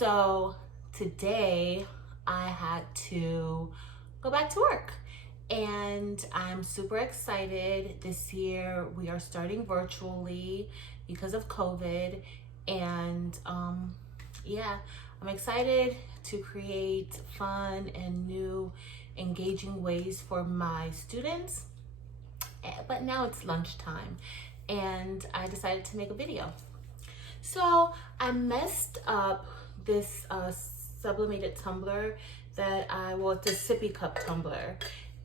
So today I had to go back to work and I'm super excited. This year we are starting virtually because of COVID, and yeah, I'm excited to create fun and new engaging ways for my students. But now it's lunchtime and I decided to make a video. So I messed up this sublimated tumbler it's a sippy cup tumbler,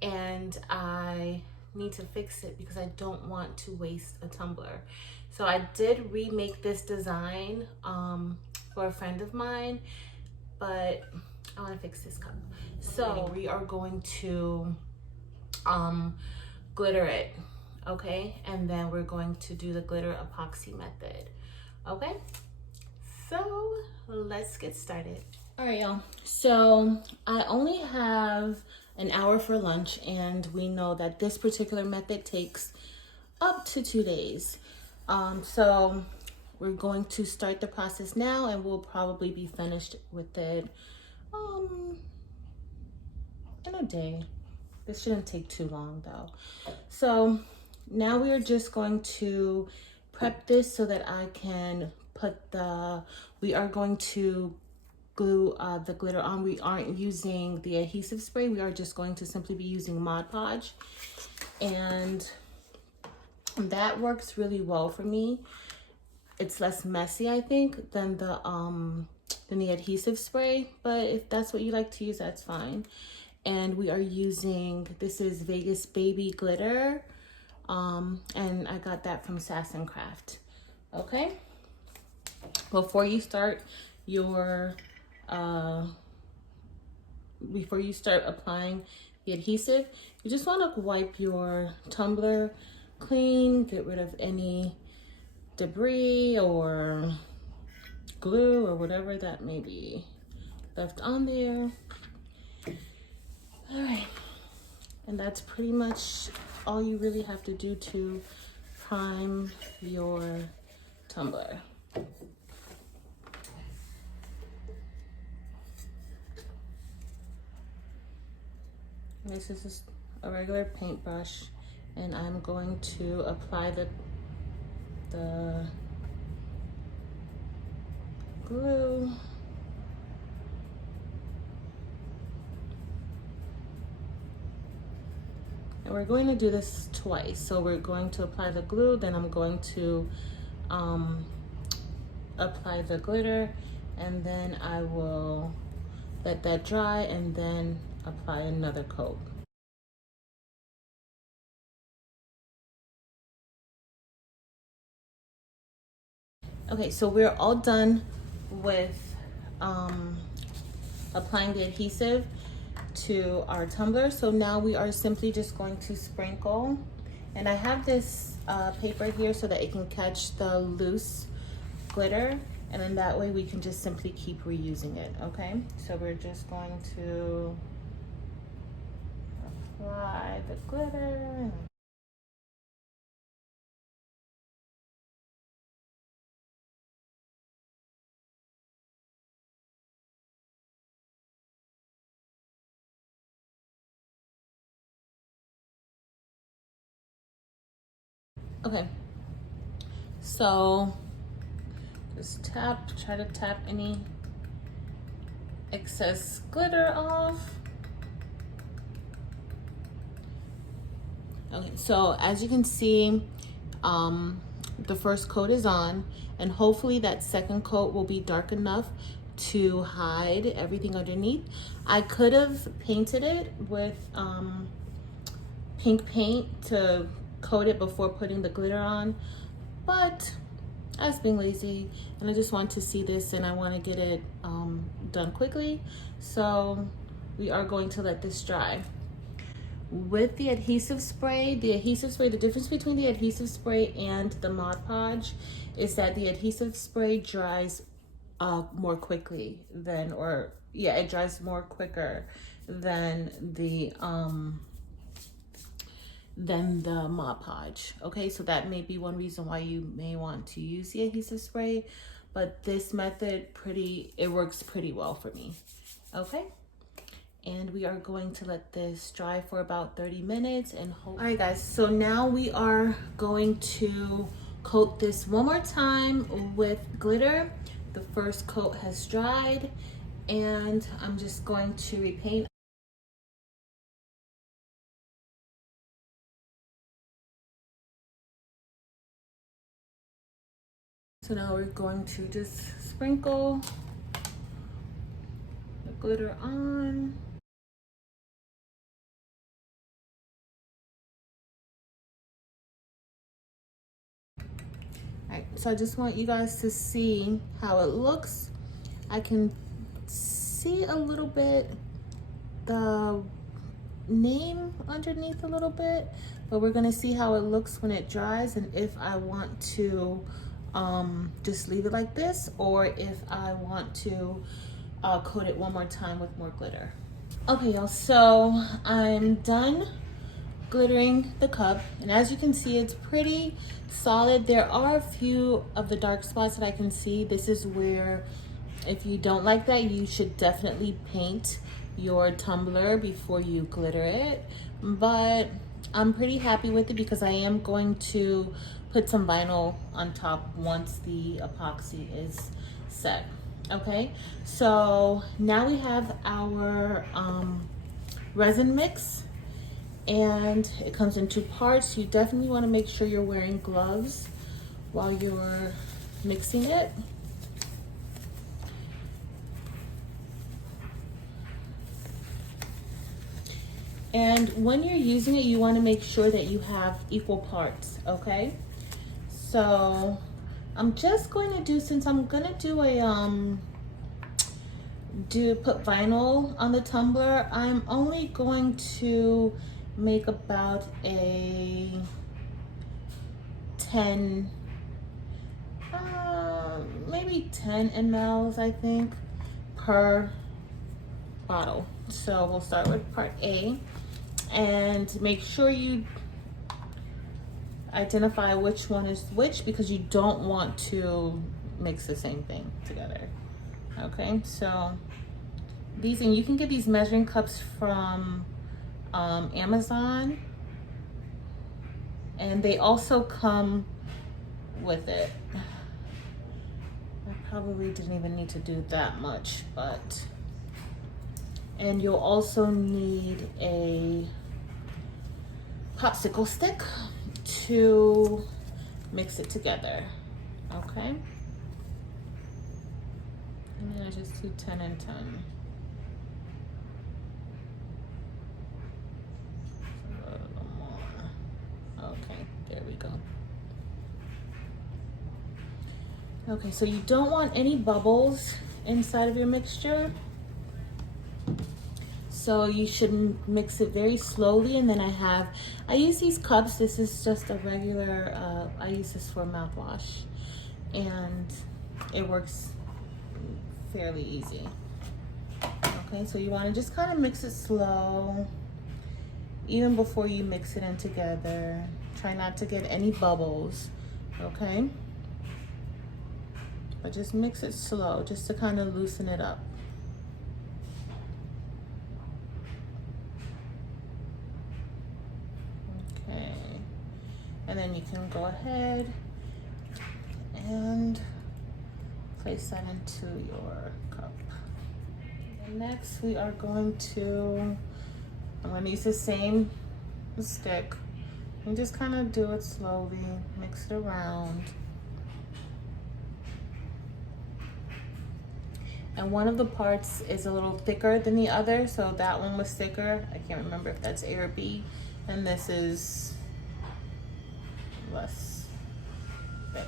and I need to fix it because I don't want to waste a tumbler. So I did remake this design for a friend of mine, but I want to fix this cup. So we are going to glitter it, okay? And then we're going to do the glitter epoxy method. Okay, so let's get started. All right, y'all. So I only have an hour for lunch, and we know that this particular method takes up to 2 days. So we're going to start the process now, and we'll probably be finished with it in a day. This shouldn't take too long though. So now we are just going to prep this so that I can we are going to glue the glitter on. We aren't using the adhesive spray. We are just going to simply be using Mod Podge. And that works really well for me. It's less messy, I think, than the adhesive spray. But if that's what you like to use, that's fine. And we are using, this is Vegas Baby Glitter. And I got that from Sass & Craft. Okay, before you start applying the adhesive, you just want to wipe your tumbler clean, get rid of any debris or glue or whatever that may be left on there. All right, and that's pretty much all you really have to do to prime your tumbler. This is a regular paintbrush, and I'm going to apply the glue. And we're going to do this twice. So we're going to apply the glue, then I'm going to apply the glitter, and then I will let that dry and then apply another coat. Okay, so we're all done with applying the adhesive to our tumbler. So now we are simply just going to sprinkle, and I have this paper here so that it can catch the loose glitter, and then that way we can just simply keep reusing it. Okay, so we're just going to apply the glitter. Okay, so just try to tap any excess glitter off. Okay, so as you can see, the first coat is on, and hopefully that second coat will be dark enough to hide everything underneath. I could have painted it with pink paint to coat it before putting the glitter on, but I was being lazy and I just want to see this and I want to get it done quickly. So we are going to let this dry. With the adhesive spray, the difference between the adhesive spray and the Mod Podge is that the adhesive spray dries more quickly than, it dries more quicker than the Mod Podge. Okay, so that may be one reason why you may want to use the adhesive spray, but this method it works pretty well for me. Okay, and we are going to let this dry for about 30 minutes and hold. All right guys, so now we are going to coat this one more time with glitter. The first coat has dried and I'm just going to repaint. So now we're going to just sprinkle the glitter on. Alright, so I just want you guys to see how it looks. I can see a little bit the name underneath a little bit, but we're gonna see how it looks when it dries and if I want to just leave it like this or if I want to coat it one more time with more glitter. Okay y'all, so I'm done glittering the cup, and as you can see it's pretty solid. There are a few of the dark spots that I can see. This is where, if you don't like that, you should definitely paint your tumbler before you glitter it, but I'm pretty happy with it because I am going to put some vinyl on top once the epoxy is set. Okay, so now we have our resin mix, and it comes in two parts. You definitely want to make sure you're wearing gloves while you're mixing it. And when you're using it, you want to make sure that you have equal parts, okay? So I'm just going to do, since I'm gonna do a put vinyl on the tumbler, I'm only going to make about a 10 maybe 10 mLs, I think, per bottle. So we'll start with part A, and make sure you identify which one is which because you don't want to mix the same thing together. Okay, so these, and you can get these measuring cups from Amazon, and they also come with it. I probably didn't even need to do that much, but, and you'll also need a popsicle stick to mix it together, okay? And then I just do 10 and 10. A little more. Okay, there we go. Okay, so you don't want any bubbles inside of your mixture. So you should mix it very slowly. And then I use these cups. This is just a regular, I use this for mouthwash, and it works fairly easy. Okay, so you want to just kind of mix it slow, even before you mix it in together. Try not to get any bubbles, okay? But just mix it slow, just to kind of loosen it up. Okay, and then you can go ahead and place that into your cup. And next we are going to, I'm going to use the same stick and just kind of do it slowly, mix it around. And one of the parts is a little thicker than the other, so that one was thicker. I can't remember if that's A or B, and this is less thick.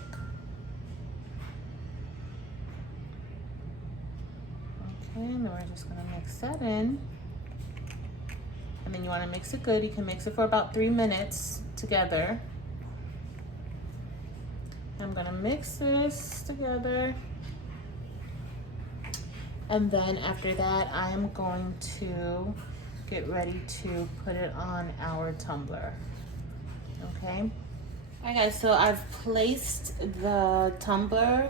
Okay, and then we're just gonna mix that in. And then you wanna mix it good. You can mix it for about 3 minutes together. I'm gonna mix this together. And then after that, I am going to get ready to put it on our tumbler, okay? All right guys, so I've placed the tumbler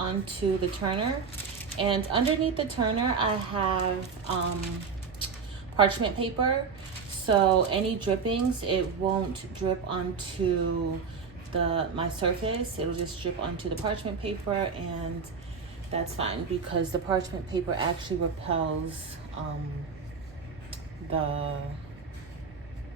onto the turner. And underneath the turner, I have parchment paper. So any drippings, it won't drip onto my surface. It'll just drip onto the parchment paper, and that's fine because the parchment paper actually repels the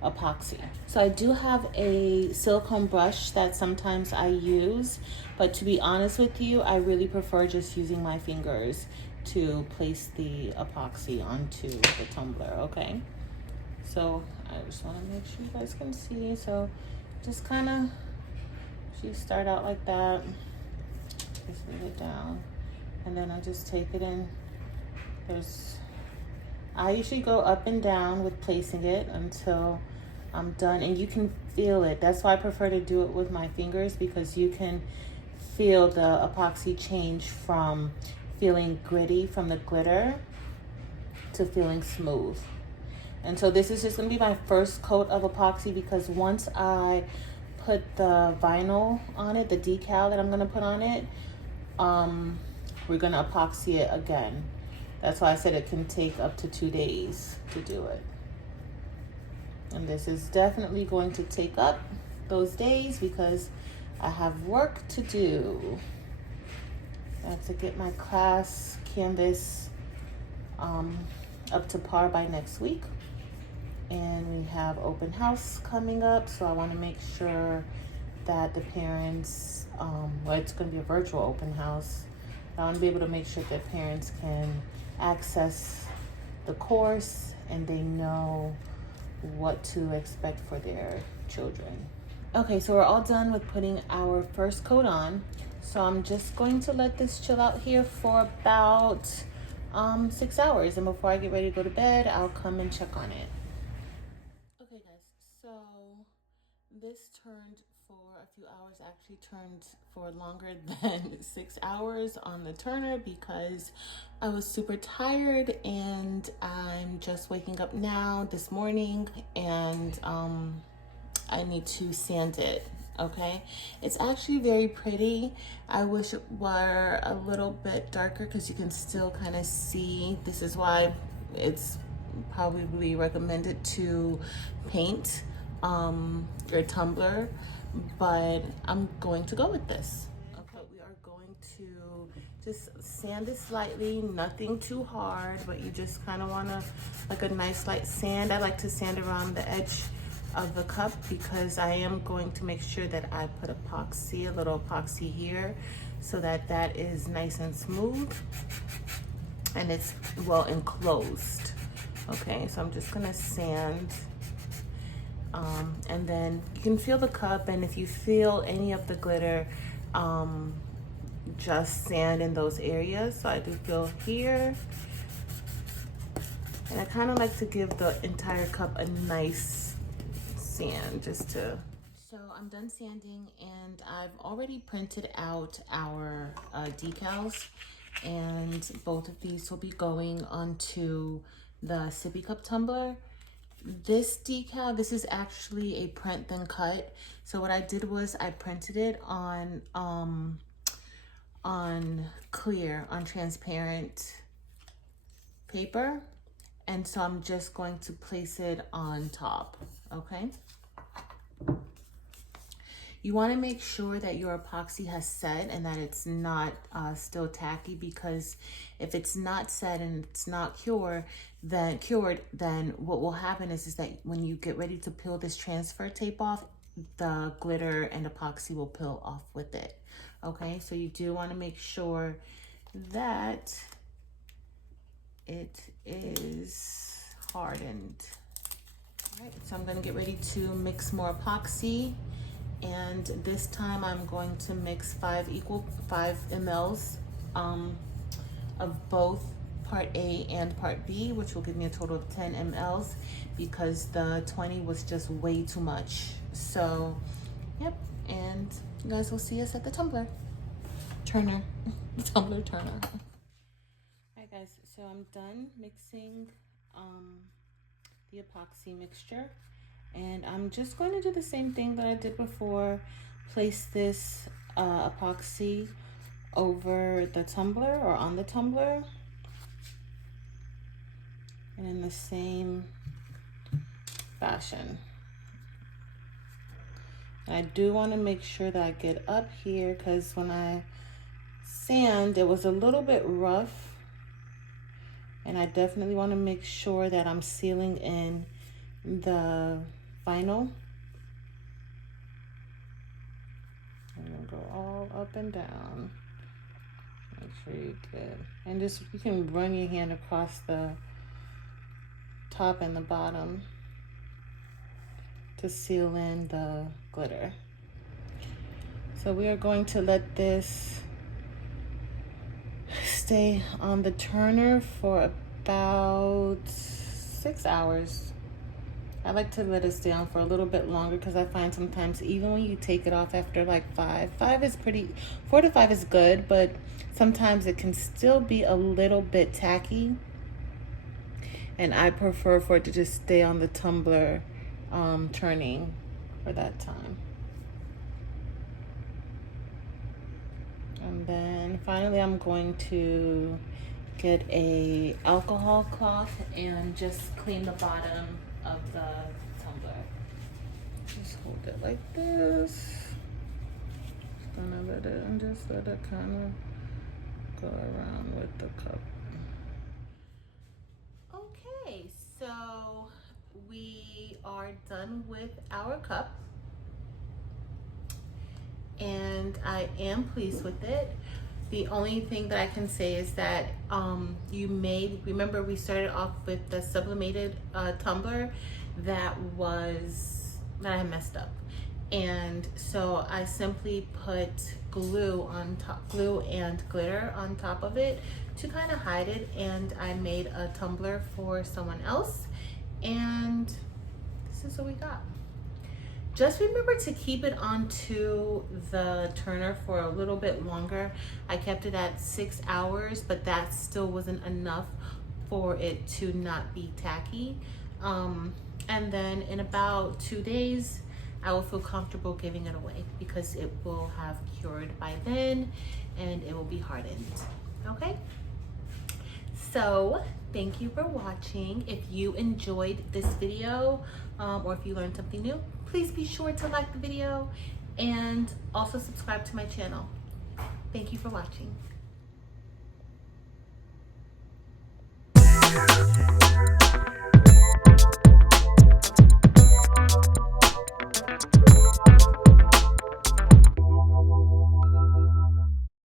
epoxy. So I do have a silicone brush that sometimes I use, but to be honest with you, I really prefer just using my fingers to place the epoxy onto the tumbler, okay? So I just want to make sure you guys can see. So just kind of, you start out like that, just leave it down, and then I just take it in. I usually go up and down with placing it until I'm done, and you can feel it. That's why I prefer to do it with my fingers, because you can feel the epoxy change from feeling gritty from the glitter to feeling smooth. And so this is just gonna be my first coat of epoxy, because once I put the vinyl on it, the decal that I'm gonna put on it, we're gonna epoxy it again. That's why I said it can take up to 2 days to do it. And this is definitely going to take up those days because I have work to do. I have to get my class canvas up to par by next week. And we have open house coming up, so I want to make sure that the parents, well, it's going to be a virtual open house. I want to be able to make sure that parents can access the course and they know what to expect for their children. Okay, so we're all done with putting our first coat on. So I'm just going to let this chill out here for about 6 hours. And before I get ready to go to bed, I'll come and check on it. Okay guys, so this turned for a few hours, actually turned for longer than 6 hours on the turner because I was super tired, and I'm just waking up now this morning, and I need to sand it. Okay, it's actually very pretty. I wish it were a little bit darker because you can still kind of see. This is why it's probably recommended to paint your tumbler, but I'm going to go with this. Okay, we are going to just sand it slightly, nothing too hard, but you just kind of want to, like a nice light sand. I like to sand around the edge of the cup because I am going to make sure that I put epoxy, a little epoxy here, so that that is nice and smooth and it's well enclosed. Okay, so I'm just gonna sand, and then you can feel the cup, and if you feel any of the glitter, just sand in those areas. So I do feel here, and I kind of like to give the entire cup a nice sand just to. So I'm done sanding, and I've already printed out our decals, and both of these will be going onto the sippy cup tumbler. This decal, this is actually a print then cut. So what I did was I printed it on clear, on transparent paper, and so I'm just going to place it on top. Okay, you want to make sure that your epoxy has set and that it's not still tacky, because if it's not set and it's not cured, then what will happen is that when you get ready to peel this transfer tape off, the glitter and epoxy will peel off with it. Okay, so you do want to make sure that it is hardened. All right, so I'm going to get ready to mix more epoxy, and this time I'm going to mix 5 mLs of both part A and part B, which will give me a total of 10 mLs because the 20 was just way too much. So yep, and you guys will see us at the tumbler turner. The tumbler turner. All right guys, so I'm done mixing the epoxy mixture, and I'm just going to do the same thing that I did before. Place this epoxy over the tumbler or on the tumbler. And in the same fashion. And I do want to make sure that I get up here, because when I sand, it was a little bit rough. And I definitely want to make sure that I'm sealing in the vinyl. I'm going to go all up and down. Make sure you get, and just, you can run your hand across the top and the bottom to seal in the glitter. So we are going to let this stay on the turner for about 6 hours. I like to let it stay on for a little bit longer, because I find sometimes even when you take it off after like 4 to 5 is good, but sometimes it can still be a little bit tacky. And I prefer for it to just stay on the tumbler turning for that time. And then finally I'm going to get a alcohol cloth and just clean the bottom of the tumbler. Just hold it like this. Just gonna let it, and just let it kind of go around with the cup. Okay, so we are done with our cup, and I am pleased with it. The only thing that I can say is that remember we started off with the sublimated tumbler that I had messed up. And so I simply put glue and glitter on top of it to kind of hide it, and I made a tumbler for someone else, and this is what we got. Just remember to keep it onto the turner for a little bit longer. I kept it at 6 hours, but that still wasn't enough for it to not be tacky. And then in about 2 days, I will feel comfortable giving it away, because it will have cured by then and it will be hardened. Okay? So thank you for watching. If you enjoyed this video, or if you learned something new, please be sure to like the video and also subscribe to my channel. Thank you for watching.